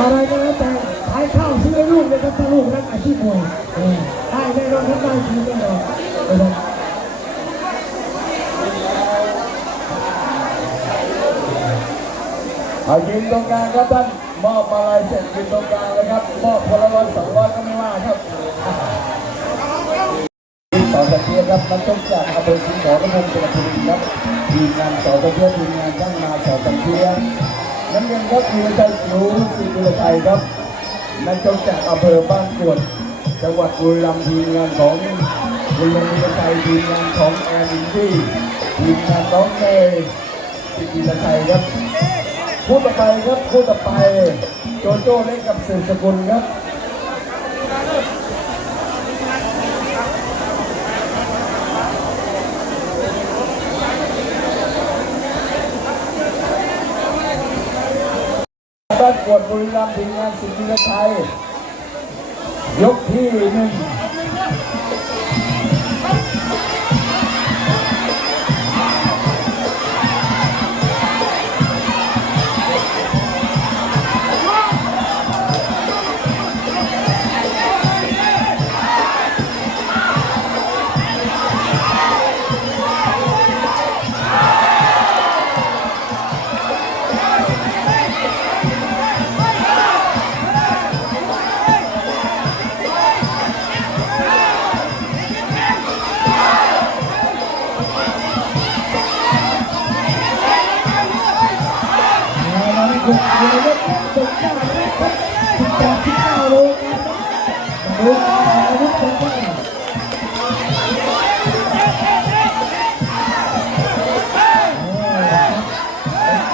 อะไรก็แล้วแต่ขายข้าวซื้อให้ลูกเลยครับถ้าลูกรักอาชีพมวยเออได้แน่นอนครับได้ทีแน่นอนนะครับเอายืนตรงกลางครับท่านมอบมาลายเสร็จยืนตรงกลางเลยครับมอบคนลร้อยสองร้อยก็ไม่ว่าครับต่อจากนี้ครับนักชกจากอำเภอสิงห์ขอนครจังหวัดสุรินทร์ครับทีมงานต่อจากนี้ทีมงานช่างนาต่อจากนี้ น้ำเงินครับมีใจจิ๋วสิบุรชัยครับนักจงจากอำเภอบ้านกวด จังหวัดบุรีรัมย์ทีมงานของคุณลุงบุรชัยทีมงานของแอนดินดี้ทีมงานน้องเมย์สิบุรชัยครับ คู่ต่อไปครับคู่ต่อไป โจโจ้เล่นกับสืบสกุลครับ บ้านกวดบุรีรัมย์ทีมงานสิทธิชัยยกที่หนึ่ง มาดูการอาวุธกันบ้า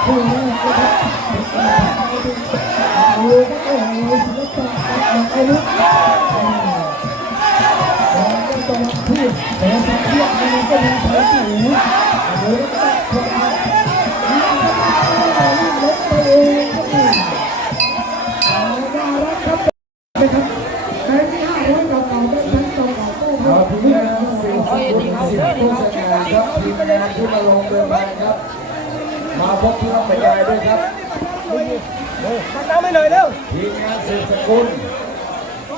คู่แรกนะครับเอาเลยครับโอ้โหศิลปะการออกอาวุธแล้วก็ต้องพูดแต่สักเทียบมันก็มีเผยอยู่มาดูน เอาเอาทีทีมนี้งานสิงห์สกุลสิทธิ์ผู้จัดการครับทีมงานที่มาลงเดินทางครับ มาพบที่รับประยายด้วยครับมาตามไม่เลยเร็วทีมงานสืบสกุล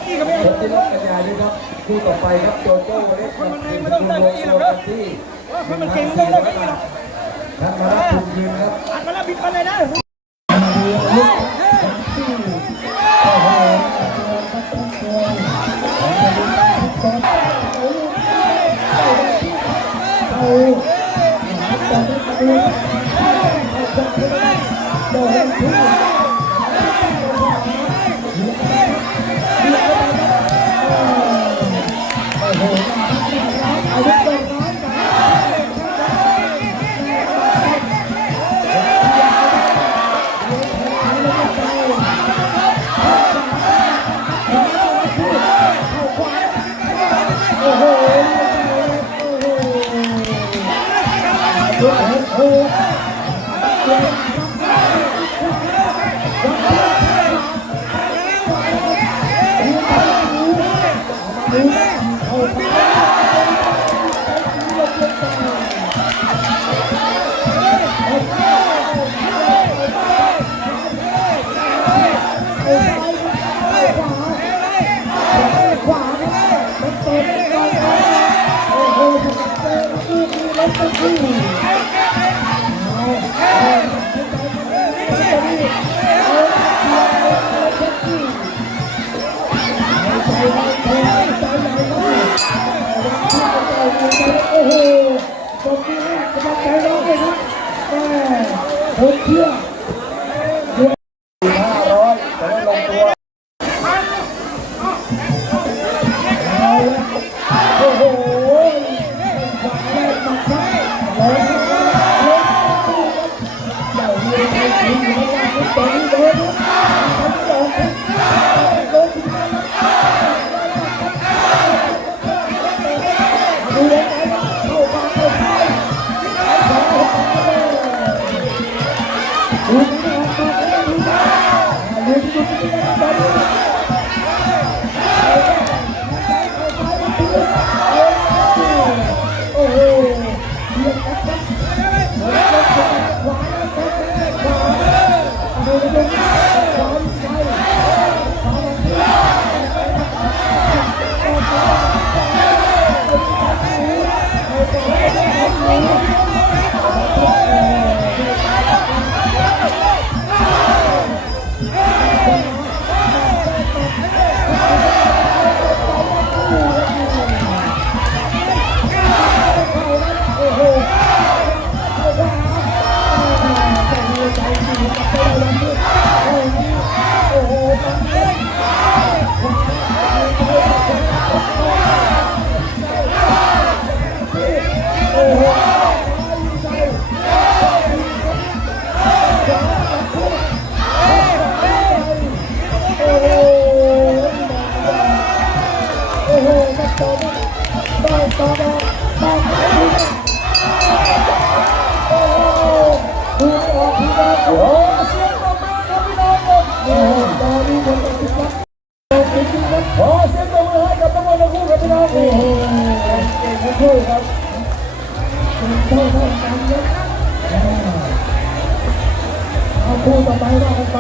อีกกับพี่พบที่รับประยายด้วยครับคู่ต่อไปครับโจโจ้เล็กกับสืบสกุลรวมตัวกันที่หนึ่งพันสี่ร้อยบาทท่านมารับทุนคืนครับอัดมาแล้วบิดมาเลยนะ ไนี้แคู่ต่อไปว่ากันไป